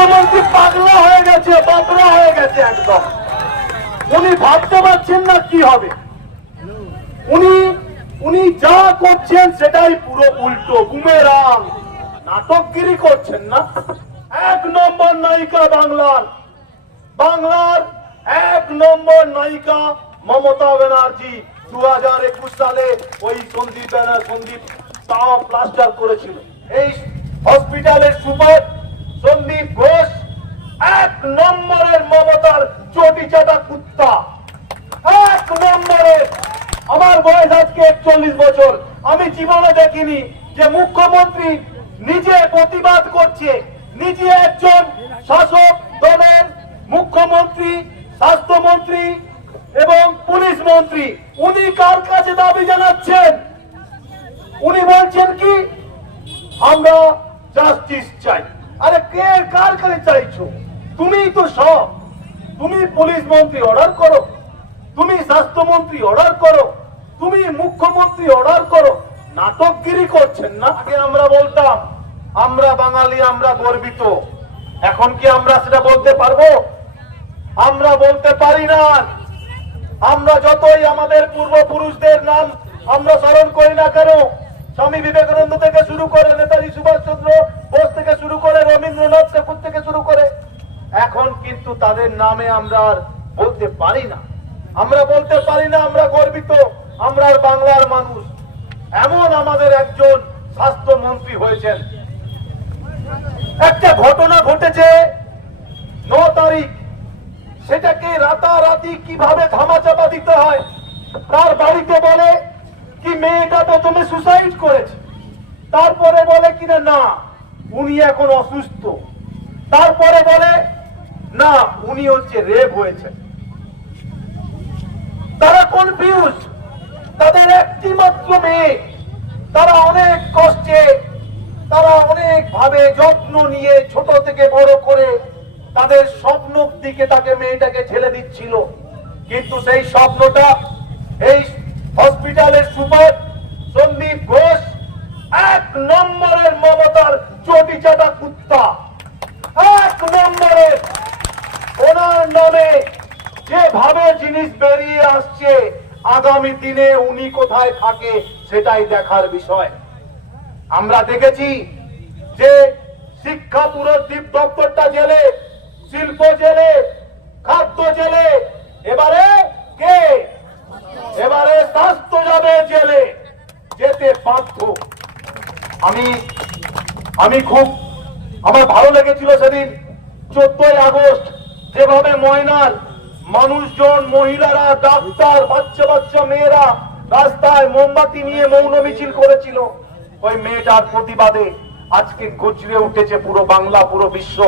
মুখ্যমন্ত্রী পাগলা হয়ে গেছে, বাবরা হয়ে গেছে একদম। উনি ভাবতে পারছেন না কি হবে। উনি যা করছেন সেটাই পুরো উল্টো, বুমেরাং। নাটকগিরি করছেন না। এক নম্বর নায়িকা বাংলার এক নম্বর নায়িকা মমতা ব্যানার্জি 2021 সালে ওই সন্দীপ তাও প্লাস্টার করেছিল। এই হসপিটালের সুপার সন্দীপ ঘোষ এক নম্বরের মমতার চটি চাটা কুত্তা, এক নম্বরের। আমার বয়স আজকে 41 বছর। আমি জীবনে দেখিনি যে মুখ্যমন্ত্রী নিজে প্রতিবাদ করছে, নিজে একজন শাসক দলের মুখ্যমন্ত্রী, স্বাস্থ্যমন্ত্রী এবং পুলিশ মন্ত্রী, উনি কার কাছে দাবি জানাচ্ছেন? উনি বলছেন কি আমরা জাস্টিস চাই। আরে কে কার কাছে চাইছো? তুমিই তো সব। তুমি পুলিশ মন্ত্রী অর্ডার করো, তুমি স্বাস্থ্যমন্ত্রী অর্ডার করো, তুমি মুখ্যমন্ত্রী অর্ডার করো। নাটকগিরি করছেন না। আগে আমরা বলতাম আমরা বাঙালি, আমরা গর্বিত। এখন কি আমরা সেটা বলতে পারবো? আমরা বলতে পারি না। আমরা যতই আমাদের পূর্বপুরুষদের নাম আমরা স্মরণ করি না কেন, স্বামী বিবেকানন্দ থেকে শুরু করে, নেতাজি সুভাষচন্দ্র বোস থেকে শুরু করে, রবীন্দ্রনাথ ঠাকুর থেকে শুরু করে, এখন কিন্তু তাদের নামে আমরা আর বলতে পারি না। আমরা বলতে পারি না আমরা গর্বিত, আমরা বাংলার মানুষ। এমন আমাদের একজন স্বাস্থ্যমন্ত্রী হয়েছেন। একটা ঘটনা ঘটেছে 9 তারিখ, সেটাকে রাতারাতি কিভাবে ধামাচাপা দিতে হয়। তার বাড়িতে বলে কি মেয়েটা প্রথমে সুসাইড করেছে, তারপরে বলে কিনা না উনি এখন অসুস্থ, তারপরে বলে না উনি হচ্ছে রেপ হয়েছে। তারা কনফিউজ। তাদের একটি মাত্র মেয়ে, তারা অনেক কষ্টে, তারা অনেক ভাবে যত্ন নিয়ে ছোট থেকে বড় করে তাদের স্বপ্ন দিকে তাকে মেয়েটাকে ঠেলে দিচ্ছিল। কিন্তু সেই স্বপ্নটা এই হসপিটালের সুপার সন্দীপ ঘোষ এক নম্বরের মমতার চটি চাটা কুত্তা, এক নম্বরের। ওনার নামে যেভাবে জিনিস বেরিয়ে আসছে, আগামী দিনে উনি কোথায় থাকে সেটাই দেখার বিষয়। আমরা দেখেছি যে শিক্ষা পুরো দপ্তরটা জেলে, শিল্প জেলে, খাদ্য জেলে, এবারে কে? এবারে স্বাস্থ্য যাবে জেলে, যেতে বাধ্য। আমার ভালো লেগেছিল সেদিন 14ই আগস্ট, যেভাবে ময়নার মানুষজন, মহিলারা, ডাক্তার, বাচ্চা বাচ্চা মেয়েরা রাস্তায় মোমবাতি নিয়ে মৌন মিছিল করেছিল। ওই মেয়েটার প্রতিবাদে আজকে গর্জে উঠেছে পুরো বাংলা, পুরো বিশ্ব।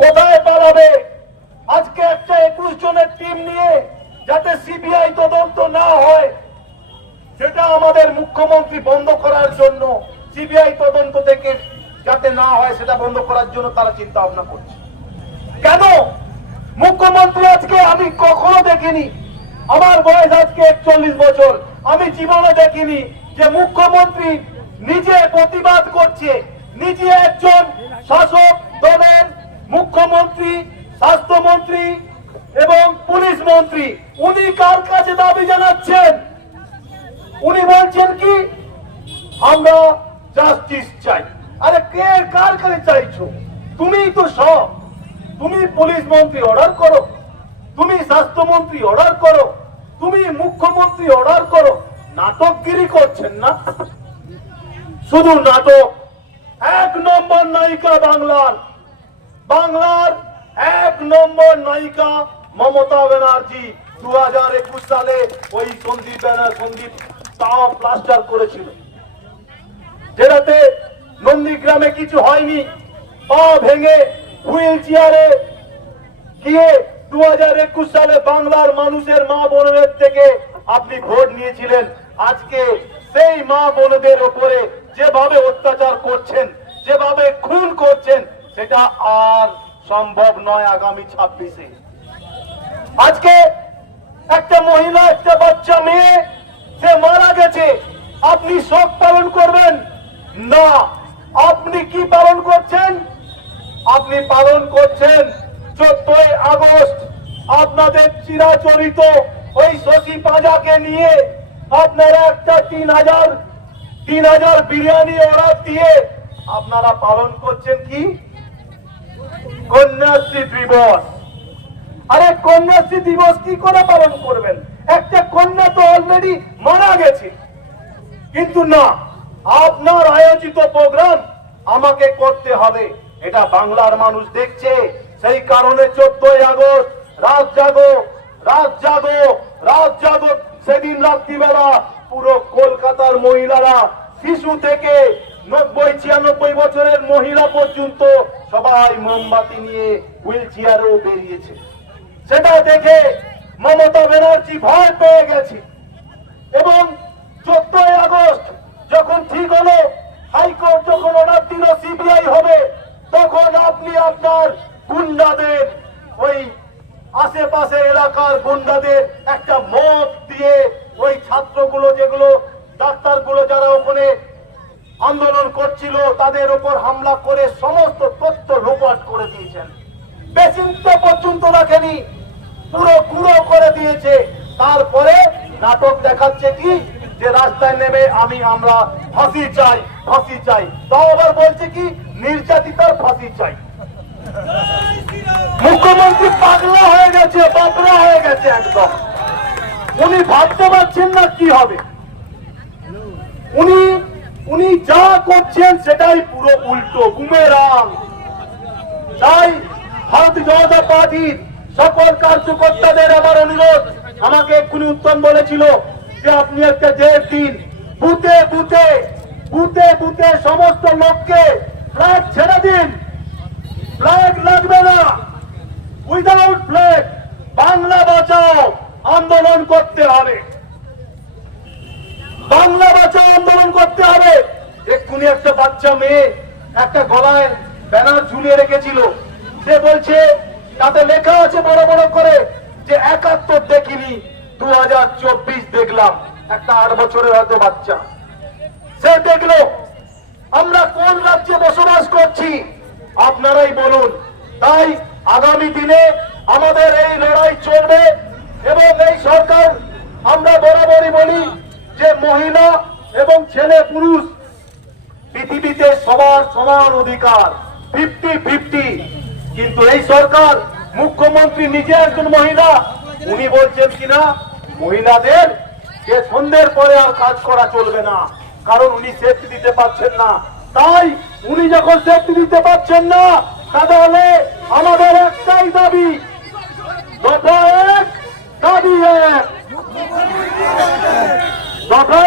কোথায় পালাবে? আজকে একটা 21 জনের টিম নিয়ে যাতে সিবিআই তদন্ত না হয়, সেটা আমাদের মুখ্যমন্ত্রী বন্ধ করার জন্য, সিবিআই তদন্ত থেকে যাতে না হয় সেটা বন্ধ করার জন্য তারা চিন্তা ভাবনা করছে। কেন? মুখ্যমন্ত্রী আজকে আমি কখনো দেখিনি, আমার বয়স আজকে 41 বছর, আমি জীবনে দেখিনি যে মুখ্যমন্ত্রী নিজে প্রতিবাদ করছে, নিজে একজন শাসক দলের মুখ্যমন্ত্রী, স্বাস্থ্যমন্ত্রী এবং পুলিশ মন্ত্রী, উনি কার কাছে দাবি জানাচ্ছেন? উনি বলছেন কি আমরা জাস্টিস চাই। আরে কে কার কাছে চাইছো? তুমিই তো সব। তুমি পুলিশ মন্ত্রী অর্ডার করো, তুমি স্বাস্থ্যমন্ত্রী অর্ডার করো, তুমি মুখ্যমন্ত্রী অর্ডার করো। নাটকগিরি করছেন না, শুধু নাটক। এক নম্বর নায়িকা বাংলার এক নম্বর নায়িকা মমতা ব্যানার্জি 2021 সালে ওই সন্দীপ তাও প্লাস্টার করেছিল, যেটাতে নন্দীগ্রামে কিছু হয়নি। পা ভেঙে হুইল চেয়ারে গিয়ে 2021 সালে বাংলার মানুষের মা বোনদের থেকে আপনি ভোট নিয়েছিলেন। আজকে সেই মা বোনদের উপরে যেভাবে অত্যাচার করছেন, যেভাবে খুন করছেন, সেটা আর সম্ভব নয় আগামী 26-এ। আজকে একটা মহিলা, একটা বাচ্চা মেয়ে সে মারা গেছে, আপনি শোক পালন করবেন না। আপনি কি পালন করছেন? আপনি পালন করছেন 14ই আগস্ট আপনাদের চিরাচরিত ওই শশী পাঁজাকে নিয়ে আপনারা একটা 3000 বিরিয়ানি অর্ডার দিয়ে আপনারা পালন করছেন কি কন্যাশ্রী দিবস। আরে কন্যাশ্রী দিবস কি করে পালন করবেন? একটা কন্যা তো অলরেডি মারা গেছে। কিন্তু না, আপনার আয়োজিত প্রোগ্রাম আমাকে করতে হবে, এটা বাংলার মানুষ দেখছে। সেই কারণে 14ই আগস্ট রাত জাগো, রাত জাগো, রাত জাগো। সেদিন রাত্রিবেলা পুরো কলকাতার মহিলারা, শিশু থেকে 90-96 বছরের মহিলা পর্যন্ত সবাই মোমবাতি নিয়ে হুইল চেয়ারেও বেরিয়েছে। সেটা দেখে মমতা ব্যানার্জি ভয় পেয়ে গেছে এবং 14ই আগস্ট যখন ঠিক হলো, হাইকোর্ট যখন অর্ডার দিল সিবিআই হবে, তখন আপনি আপনার গুন্ডাদের, ওই আশেপাশে এলাকার গুন্ডাদের একটা মত দিয়ে ওই ছাত্রগুলো, যেগুলো ডাক্তারগুলো যারা ওখানে আন্দোলন করছিল, তাদের উপর হামলা করে সমস্ত তথ্য লোপাট করে দিয়েছেন। পেশেন্টটা পর্যন্ত রাখেনি, পুরো গুঁড়ো করে দিয়েছে। তারপরে নাটক দেখাচ্ছে কি যে রাস্তায় নেমে আমরা ফাঁসি চাই, ফাঁসি চাই। তাও আবার বলছে কি নির্যাতিতার ফাঁসি চাই। মুখ্যমন্ত্রী পাগলা হয়ে গেছে, বাবরা হয়ে গেছে একদম। উনি ভাবতে পারছেন না কি হবে। উনি যা করছেন সেটাই পুরো উল্টো, বুমেরাং। তাই ভারতীয় জনতা পার্টির সকল কার্যকর্তাদের আমার অনুরোধ, আমাকে এক্ষুনি উত্তম বলেছিল যে আপনি একটা ডেট দিন, বুথে বুথে বুথে বুথে সমস্ত লোককে ফ্ল্যাগ ছেড়ে দিন। ফ্ল্যাগ লাগবে না, উইদাউট ফ্ল্যাগ বাংলা বাঁচাও আন্দোলন করতে হবে, বাংলা বাঁচাও আন্দোলন করতে হবে। এক্ষুনি একটা বাচ্চা মেয়ে একটা গলায় ব্যানার ঝুলিয়ে রেখেছিল, সে বলছে তাতে লেখা আছে বড় বড় করে যে 71 দেখিনি 2024 দেখলাম। একটা 8 বছরের হয়তো বাচ্চা, সে দেখলো। আমরা কোন রাজ্যে বসবাস করছি আপনারাই বলুন। তাই আগামী দিনে আমাদের এই লড়াই চলবে এবং এই সরকার, আমরা বরাবরই বলি যে মহিলা এবং ছেলে পুরুষ পৃথিবীতে সবার সমান অধিকার, 50-50। কিন্তু এই সরকার, মুখ্যমন্ত্রী নিজে একজন মহিলা, উনি বলছেন কিনা মহিলাদের যে সন্ধ্যের পরে আর কাজ করা চলবে না, কারণ উনি সেফটি দিতে পারছেন না। তাই উনি যখন সেফটি দিতে পারছেন না, তাহলে আমাদের একটাই দাবি, দফা 1 দাবি 1, দফা